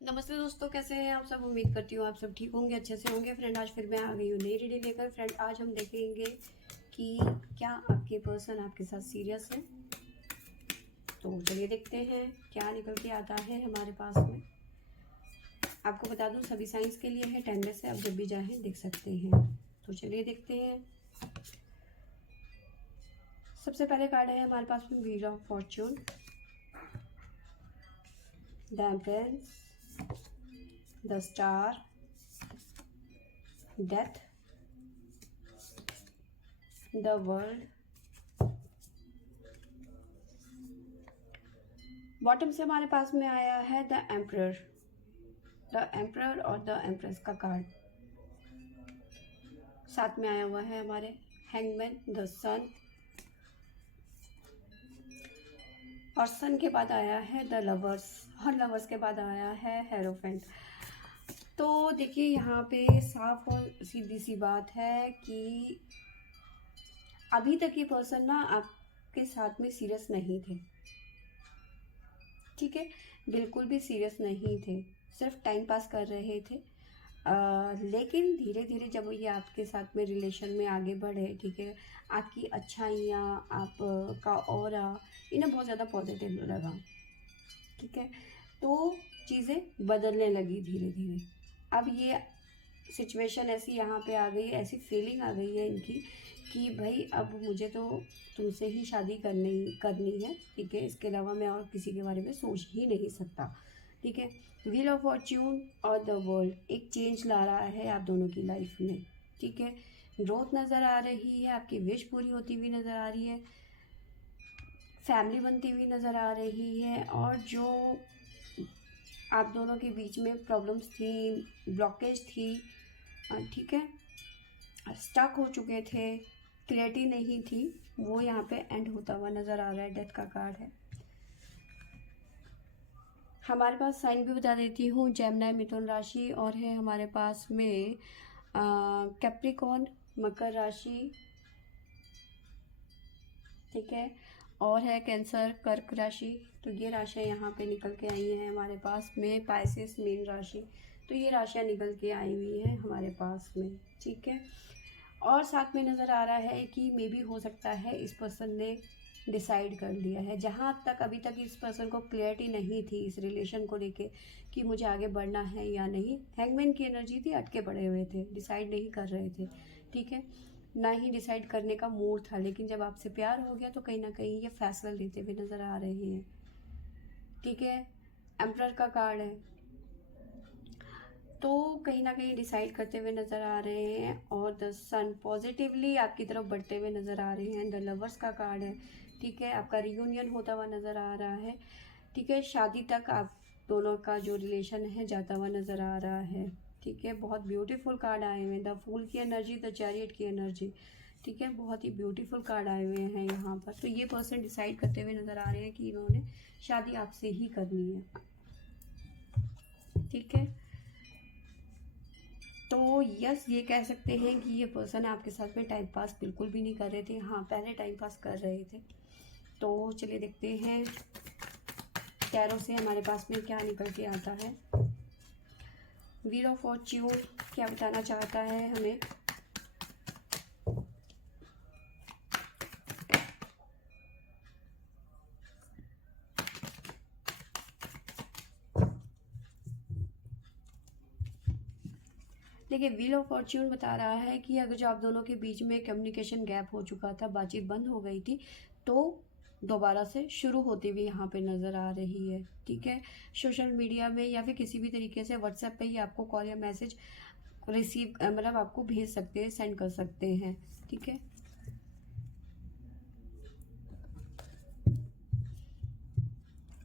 नमस्ते दोस्तों, कैसे हैं आप सब। उम्मीद करती हूँ आप सब ठीक होंगे, अच्छे से होंगे। फ्रेंड, आज फिर मैं आ गई हूँ नई रीडिंग लेकर। फ्रेंड, आज हम देखेंगे कि क्या आपके पर्सन आपके साथ सीरियस है। तो चलिए देखते हैं क्या निकल के आता है हमारे पास में। आपको बता दूँ सभी साइंस के लिए है, टाइमलेस है, आप जब भी चाहें देख सकते हैं। तो चलिए देखते हैं। सबसे पहले कार्ड है हमारे पास में wheel of Fortune, the empress, the star, death, the world. Bottom से हमारे पास में आया है द एम्परर, द एम्परर और द एम्प्रेस का कार्ड। साथ में आया हुआ है हमारे हैंगमैन, द सन, और सन के बाद आया है द लवर्स, और लवर्स के बाद आया है हेरोफेंट। तो देखिए यहाँ पे साफ और सीधी सी बात है कि अभी तक ये पर्सन ना आपके साथ में सीरियस नहीं थे। ठीक है, बिल्कुल भी सीरियस नहीं थे, सिर्फ टाइम पास कर रहे थे। लेकिन धीरे धीरे जब ये आपके साथ में रिलेशन में आगे बढ़े, ठीक है, आपकी अच्छाइयाँ, आपका ऑरा इन्हें बहुत ज़्यादा पॉजिटिव लगा। ठीक है, तो चीज़ें बदलने लगी धीरे धीरे। अब ये सिचुएशन ऐसी यहाँ पे आ गई है, ऐसी फीलिंग आ गई है इनकी कि भाई अब मुझे तो तुमसे ही शादी करनी है। ठीक है, इसके अलावा मैं और किसी के बारे में सोच ही नहीं सकता। ठीक है, व्हील ऑफ फॉर्च्यून और द वर्ल्ड एक चेंज ला रहा है आप दोनों की लाइफ में। ठीक है, ग्रोथ नज़र आ रही है, आपकी विश पूरी होती हुई नज़र आ रही है, फैमिली बनती हुई नज़र आ रही है, और जो आप दोनों के बीच में प्रॉब्लम्स थी, ब्लॉकेज थी, ठीक है, स्टक हो चुके थे, क्लैरिटी नहीं थी, वो यहाँ पे एंड होता हुआ नज़र आ रहा है। डेथ का कार्ड है हमारे पास। साइन भी बता देती हूँ, जेमिनी मिथुन राशि, और है हमारे पास में कैप्रिकॉर्न मकर राशि। ठीक है, और है कैंसर कर्क राशि। तो ये राशियाँ यहाँ पे निकल के आई हैं हमारे पास में। पाइसेस मीन राशि, तो ये राशियाँ निकल के आई हुई हैं हमारे पास में। ठीक है, और साथ में नज़र आ रहा है कि मे भी हो सकता है इस पर्सन ने डिसाइड कर लिया है। जहाँ तक अभी तक इस पर्सन को क्लियरिटी नहीं थी इस रिलेशन को लेके कि मुझे आगे बढ़ना है या नहीं, हैंगमैन की एनर्जी थी, अटके पड़े हुए थे, डिसाइड नहीं कर रहे थे। ठीक है, ना ही डिसाइड करने का मूड था, लेकिन जब आपसे प्यार हो गया तो कहीं ना कहीं ये फैसला लेते हुए नज़र आ रहे हैं। ठीक है, एम्परर का कार्ड है, तो कहीं ना कहीं डिसाइड करते हुए नज़र आ रहे हैं, और द सन पॉजिटिवली आपकी तरफ बढ़ते हुए नज़र आ रहे हैं। द लवर्स का कार्ड है, ठीक है, आपका रियूनियन होता हुआ नज़र आ रहा है। ठीक है, शादी तक आप दोनों का जो रिलेशन है जाता हुआ नज़र आ रहा है। ठीक है, बहुत ब्यूटीफुल कार्ड आए हुए हैं, द फूल की एनर्जी, द चैरियट की एनर्जी। ठीक है, बहुत ही ब्यूटीफुल कार्ड आए हुए हैं यहाँ पर। तो ये पर्सन डिसाइड करते हुए नज़र आ रहे हैं कि इन्होंने शादी आपसे ही करनी है। ठीक है, तो यस, ये कह सकते हैं कि ये पर्सन आपके साथ में टाइम पास बिल्कुल भी नहीं कर रहे थे। हाँ, पहले टाइम पास कर रहे थे। तो चलिए देखते हैं टैरो से हमारे पास में क्या निकल के आता है। व्हील ऑफ फॉर्च्यून क्या बताना चाहता है हमें। देखिए, व्हील ऑफ फॉर्च्यून बता रहा है कि अगर जो आप दोनों के बीच में कम्युनिकेशन गैप हो चुका था, बातचीत बंद हो गई थी, तो दोबारा से शुरू होती हुई यहाँ पे नज़र आ रही है। ठीक है, सोशल मीडिया में या फिर किसी भी तरीके से व्हाट्सएप पे ही आपको कॉल या मैसेज रिसीव मतलब आपको भेज सकते हैं, सेंड कर सकते हैं। ठीक है,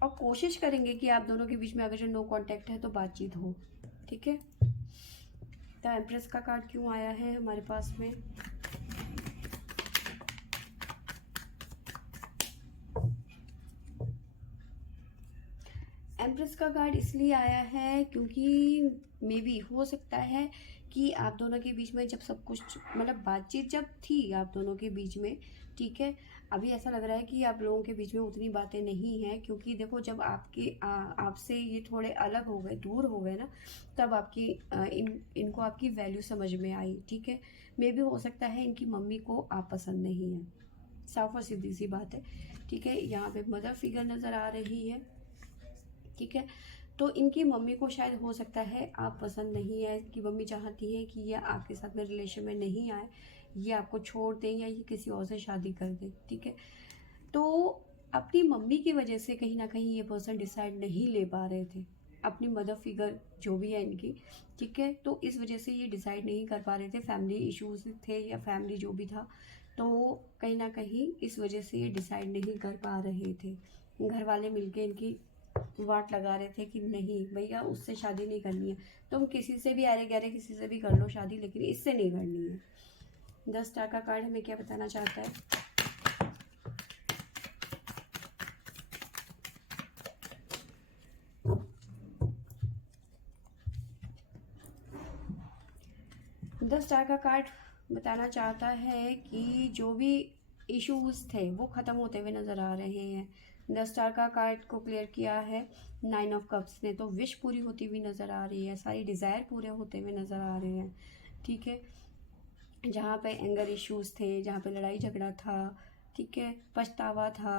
और कोशिश करेंगे कि आप दोनों के बीच में अगर जो नो कांटेक्ट है तो बातचीत हो। ठीक है, द एम्प्रेस का कार्ड क्यों आया है हमारे पास में। एम्प्रेस का कार्ड इसलिए आया है क्योंकि मे बी हो सकता है कि आप दोनों के बीच में जब सब कुछ मतलब बातचीत जब थी आप दोनों के बीच में, ठीक है, अभी ऐसा लग रहा है कि आप लोगों के बीच में उतनी बातें नहीं हैं, क्योंकि देखो जब आपसे ये थोड़े अलग हो गए, दूर हो गए ना, तब इनको आपकी वैल्यू समझ में आई। ठीक है, मे भी हो सकता है इनकी मम्मी को आप पसंद नहीं है, साफ और सीधी सी बात है। ठीक है, यहाँ पे मदर फिगर नज़र आ रही है। ठीक है, तो इनकी मम्मी को शायद हो सकता है आप पसंद नहीं है, इनकी मम्मी चाहती है कि ये आपके साथ में रिलेशन में नहीं आए, ये आपको छोड़ दें या ये किसी और से शादी कर दें। ठीक है, तो अपनी मम्मी की वजह से कहीं ना कहीं ये पर्सन डिसाइड नहीं ले पा रहे थे, अपनी मदर फिगर जो भी है इनकी। ठीक है, तो इस वजह से ये डिसाइड नहीं कर पा रहे थे, फैमिली इश्यूज थे या फैमिली जो भी था, तो कहीं ना कहीं इस वजह से ये डिसाइड नहीं कर पा रहे थे। घर वाले मिलके इनकी वाट लगा रहे थे कि नहीं भैया उससे शादी नहीं करनी है, तुम किसी से भी अरे गहरे किसी से भी कर लो शादी, लेकिन इससे नहीं करनी है। 10 स्टार का कार्ड हमें क्या बताना चाहता है? द स्टार का कार्ड बताना चाहता है कि जो भी इश्यूज थे वो ख़त्म होते हुए नज़र आ रहे हैं। 10 स्टार का कार्ड को क्लियर किया है 9 ऑफ कप्स ने, तो विश पूरी होती हुई नज़र आ रही है, सारी डिज़ायर पूरे होते हुए नज़र आ रहे हैं। ठीक है, जहाँ पे एंगर इश्यूज थे, जहाँ पे लड़ाई झगड़ा था, ठीक है, पछतावा था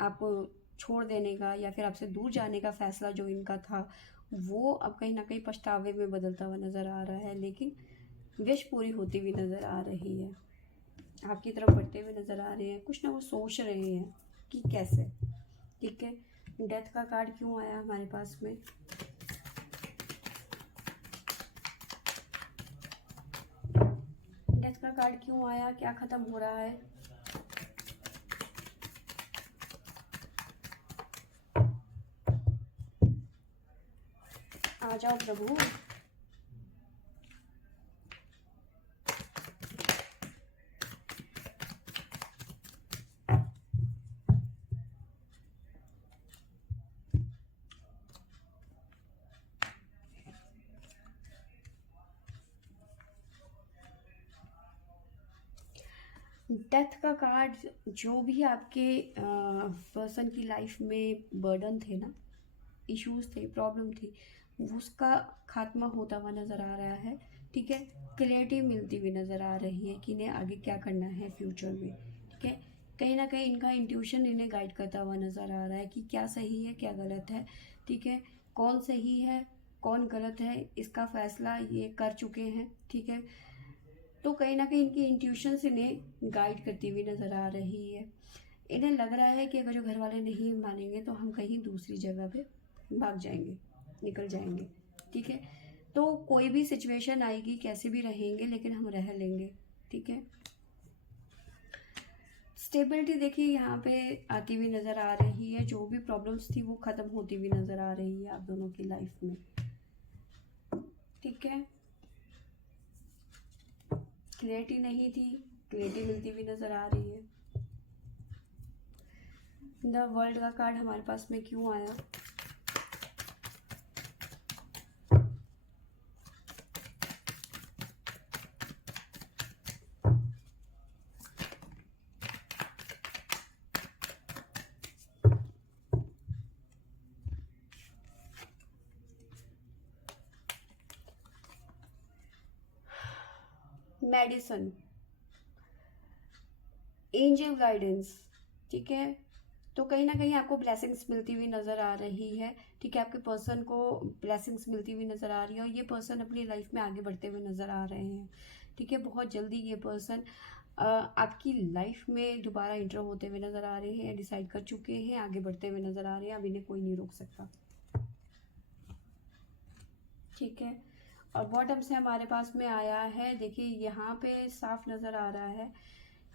आपको छोड़ देने का या फिर आपसे दूर जाने का फैसला जो इनका था, वो अब कहीं ना कहीं पछतावे में बदलता हुआ नज़र आ रहा है, लेकिन विश पूरी होती हुई नज़र आ रही है, आपकी तरफ बढ़ते हुए नज़र आ रहे हैं, कुछ ना कुछ सोच रहे हैं कि कैसे। ठीक है, डेथ का कार्ड क्यों आया हमारे पास में? डेथ का कार्ड क्यों आया, क्या ख़त्म हो रहा है? आ जाओ प्रभु। डेथ का कार्ड, जो भी आपके पर्सन की लाइफ में बर्डन थे ना, इश्यूज थे, प्रॉब्लम थी, उसका खात्मा होता हुआ नज़र आ रहा है। ठीक है, क्लैरिटी मिलती हुई नज़र आ रही है कि इन्हें आगे क्या करना है फ्यूचर में। ठीक है, कहीं ना कहीं इनका इंट्यूशन इन्हें गाइड करता हुआ नज़र आ रहा है कि क्या सही है क्या गलत है। ठीक है, कौन सही है कौन गलत है इसका फैसला ये कर चुके हैं। ठीक है, तो कहीं ना कहीं इनकी इंट्यूशंस इन्हें गाइड करती हुई नज़र आ रही है। इन्हें लग रहा है कि अगर जो घर वाले नहीं मानेंगे तो हम कहीं दूसरी जगह पे भाग जाएंगे, निकल जाएंगे। ठीक है, तो कोई भी सिचुएशन आएगी कैसे भी रहेंगे लेकिन हम रह लेंगे। ठीक है, स्टेबिलिटी देखिए यहाँ पे आती हुई नज़र आ रही है, जो भी प्रॉब्लम्स थी वो ख़त्म होती हुई नज़र आ रही है आप दोनों की लाइफ में। ठीक है, क्लियरिटी नहीं थी, क्लियरिटी मिलती हुई नज़र आ रही है। द वर्ल्ड का कार्ड हमारे पास में क्यों आया? Medicine, angel guidance. ठीक है, तो कहीं ना कहीं आपको ब्लेसिंग्स मिलती हुई नज़र आ रही है। ठीक है, आपके पर्सन को ब्लेसिंग्स मिलती हुई नज़र आ रही है और ये पर्सन अपनी लाइफ में आगे बढ़ते हुए नज़र आ रहे हैं। ठीक है, बहुत जल्दी ये पर्सन आपकी लाइफ में दोबारा इंटर होते हुए नज़र आ रहे हैं, डिसाइड कर चुके हैं, आगे बढ़ते हुए नज़र आ रहे हैं, अब इन्हें कोई नहीं रोक सकता। ठीक है, और बॉटम से हमारे पास में आया है, देखिए यहाँ पे साफ नज़र आ रहा है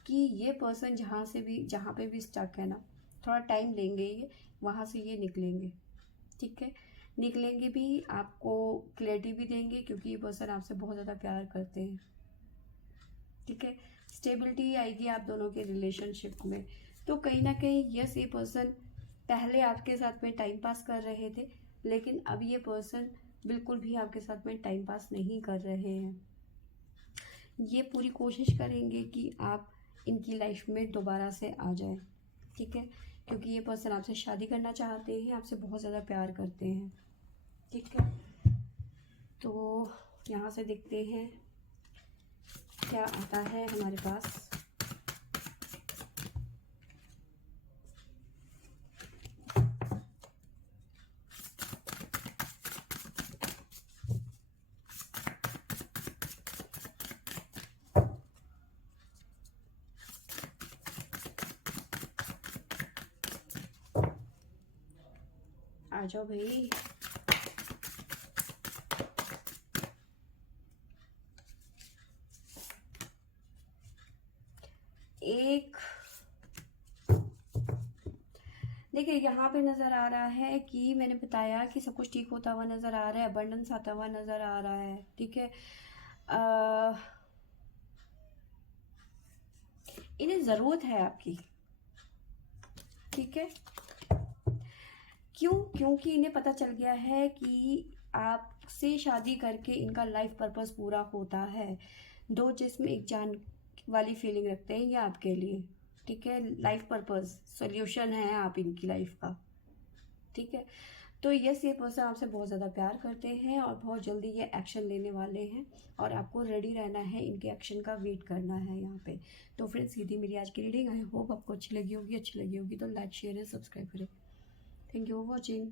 कि ये पर्सन जहाँ पे भी स्टक है ना, थोड़ा टाइम लेंगे, ये वहाँ से ये निकलेंगे। ठीक है, निकलेंगे भी, आपको क्लैरिटी भी देंगे क्योंकि ये पर्सन आपसे बहुत ज़्यादा प्यार करते हैं। ठीक है, स्टेबिलिटी आएगी आप दोनों के रिलेशनशिप में। तो कहीं ना कहीं यस, ये पर्सन पहले आपके साथ में टाइम पास कर रहे थे, लेकिन अब ये पर्सन बिल्कुल भी आपके साथ में टाइम पास नहीं कर रहे हैं। ये पूरी कोशिश करेंगे कि आप इनकी लाइफ में दोबारा से आ जाए, ठीक है, क्योंकि ये पर्सन आपसे शादी करना चाहते हैं, आपसे बहुत ज़्यादा प्यार करते हैं, ठीक है। तो यहाँ से देखते हैं क्या आता है हमारे पास। आ जाओ भाई। एक देखिए यहाँ पे नज़र आ रहा है कि मैंने बताया कि सब कुछ ठीक होता हुआ नज़र आ रहा है, अबंडेंस आता हुआ नज़र आ रहा है, ठीक है। इन्हें ज़रूरत है आपकी, ठीक है। क्यों? क्योंकि इन्हें पता चल गया है कि आपसे शादी करके इनका लाइफ पर्पस पूरा होता है। दो जिस्म एक जान वाली फीलिंग रखते हैं ये आपके लिए, ठीक है। लाइफ पर्पस सॉल्यूशन है आप इनकी लाइफ का, ठीक है। तो यस, ये पर्सन आपसे बहुत ज़्यादा प्यार करते हैं और बहुत जल्दी ये एक्शन लेने वाले हैं और आपको रेडी रहना है, इनके एक्शन का वेट करना है यहाँ पे। तो फ्रेंड्स, ये थी मेरी आज की रीडिंग। आई होप आपको अच्छी लगी होगी तो लाइक शेयर एंड सब्सक्राइब करें। Thank you for watching.